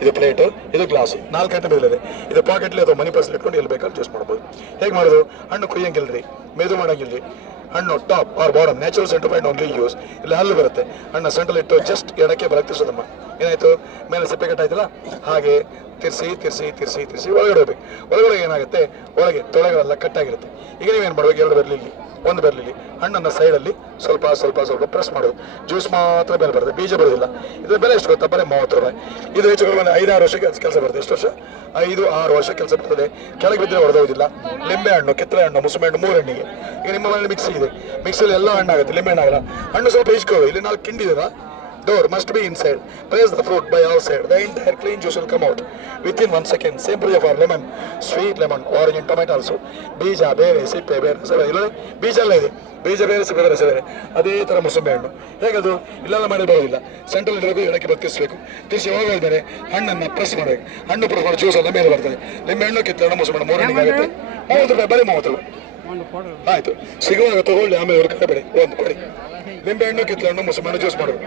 ಇದು ಪ್ಲೇಟ್, ಇದು glass, 4 item ಇದರಲ್ಲಿ. ಇದು ಪಾಕೆಟ್ಲಿ ಅಥವಾ ಮನಿ ಪರ್ಸಲ್ಲಿ ಇಟ್ಕೊಂಡು ಎಲ್ಲಿ ಬೇಕಾದ್ರೂ ಯೂಸ್ ಮಾಡ್ಬೋದು. ಹೇಗೆ ಮಾಡೋದು? ಹಣ್ಣು ಕುಯ್ಯಂಗಿಲ್ರಿ, ಮೆದು ಮಾಡಂಗಿಲ್ರಿ. ಹಣ್ಣು top or bottom natural certified only use. ಇಲ್ಲಿ ಹಲ್ಲು ಬರುತ್ತೆ, ಹಣ್ಣು ಸೆಂಟ್ರಲ್ ಇಟ್ಟು ಜಸ್ಟ್ ಎಡಕ್ಕೆ ಬರಕ್ಕೆ ತಿರ್ಸೋದಮ್ಮ. ಏನಾಯ್ತು? ಮೇಲೆ ಸಿಪ್ಪೆ ಕಟ್ಟಾಯ್ತಲ್ಲ, ಹಾಗೆ ತಿರ್ಸಿ ತಿರ್ಸಿ ತಿರ್ಸಿ ತಿರ್ಸಿ ಒಳಗಡೆ ಹೋಗ್ಬೇಕು. ಒಳಗಡೆ ಏನಾಗುತ್ತೆ? ಒಳಗೆ ತೊಳೆಗಳೆಲ್ಲ ಕಟ್ಟಾಗಿರುತ್ತೆ. ಈಗ ನೀವೇನು ಮಾಡ್ಬೇಕು? 2 ಬೆರಳಿಲ್ಲಿ, 1 ಬೆರಳಿಲ್ಲಿ ಹಣ್ಣನ್ನು ಸೈಡಲ್ಲಿ ಸ್ವಲ್ಪ ಸ್ವಲ್ಪ ಸ್ವಲ್ಪ ಪ್ರೆಸ್ ಮಾಡೋದು. ಜ್ಯೂಸ್ ಮಾತ್ರ ಬೆಲೆ ಬರುತ್ತೆ, ಬೀಜ ಬರೋದಿಲ್ಲ. ಇದರ ಬೆಲೆ ಎಷ್ಟು ಗೊತ್ತಾ? ಬರೀ 30 ರೂಪಾಯಿ. ಇದು ಹೆಚ್ಚು ಕಡಿಮೆ 5-6 ವರ್ಷಕ್ಕೆ ಕೆಲಸ ಬರುತ್ತೆ. ಎಷ್ಟು ವರ್ಷ? 5-6 ವರ್ಷ ಕೆಲಸ ಬರ್ತದೆ. ಕೆಳಗೆ ಬಿದ್ದರೆ ಹೊಡೆದೋದಿಲ್ಲ. ಲಿಂಬೆ ಹಣ್ಣು, ಕಿತ್ತಳೆ ಹಣ್ಣು, ಮುಸುಂಬೆ ಹಣ್ಣು 3 ಹಣ್ಣಿಗೆ. ಈಗ ನಿಮ್ಮ ಮನೇಲಿ ಮಿಕ್ಸಿ ಇದೆ, ಮಿಕ್ಸಿಯಲ್ಲಿ ಎಲ್ಲ ಹಣ್ಣಾಗುತ್ತೆ, ಲಿಂಬೆ ಹಣ್ಣಾಗಲ್ಲ. ಹಣ್ಣು ಸ್ವಲ್ಪ ಇಸ್ಕೋ. ಇಲ್ಲಿ 4 ಕಿಂಡಿದ್ದೀರಾ? Door must be inside. Press the fruit by outside. The entire clean juice will come out within 1 second. Same procedure for lemon, sweet lemon, orange and tomato also. ಬೀಜ ಬೇರೆ, ಸಿಪ್ಪೆ ಬೇರೆ, ಸೆವೆ ಇಲ್ಲ. ಬೀಜ ಎಲ್ಲ ಇದೆ, ಬೀಜ ಬೇರೆ, ಸಿಪ್ಪೆ ಬೇರೆ, ಸೆವೆ. ಅದೇ ಥರ ಮುಸುಂಬೆ ಹಣ್ಣು. ಹೇಗದು? ಇಲ್ಲೆಲ್ಲ ಮಾಡಿ ಬರೋದಿಲ್ಲ. ಸೆಂಟ್ರಲ್ ಇಡಬೇಕು, ಎಡಕ್ಕೆ ಬತ್ತಿಸಬೇಕು. ತಿರ್ಸಿ ಹೋಗೋದ್ಮೇಲೆ ಹಣ್ಣನ್ನು ಪ್ರೆಸ್ ಮಾಡಬೇಕು. ಹಣ್ಣು ಪ್ರೆಸ್ ಮಾಡಿ ಜ್ಯೂಸ್ ಎಲ್ಲ ಮೇಲೆ ಬರ್ತದೆ. ಲಿಂಬೆ ಹಣ್ಣು, ಕಿತ್ತಳೆ ಹಣ್ಣು, ಮುಸುಂಬೆ ಹಣ್ಣು 3 ಹಣ್ಣಿಗೆ ಆಗುತ್ತೆ. 30 ರೂಪಾಯಿ, ಬರೀ 30 ರೂಪಾಯಿ. ಆಯಿತು, ಸಿಗುವಾಗ ತಗೊಳ್ಳಿ, ಆಮೇಲೆ ಅವ್ರ ಕಡೆ ಬೇಡಿ ಒಂದು ಕೊಡಿ. ಲಿಂಬೆ ಹಣ್ಣು, ಕಿತ್ತಳೆ ಹಣ್ಣು, ಮುಸುಂಬೆ ಹಣ್ಣು ಜ್ಯೂಸ್ ಮಾಡೋದು.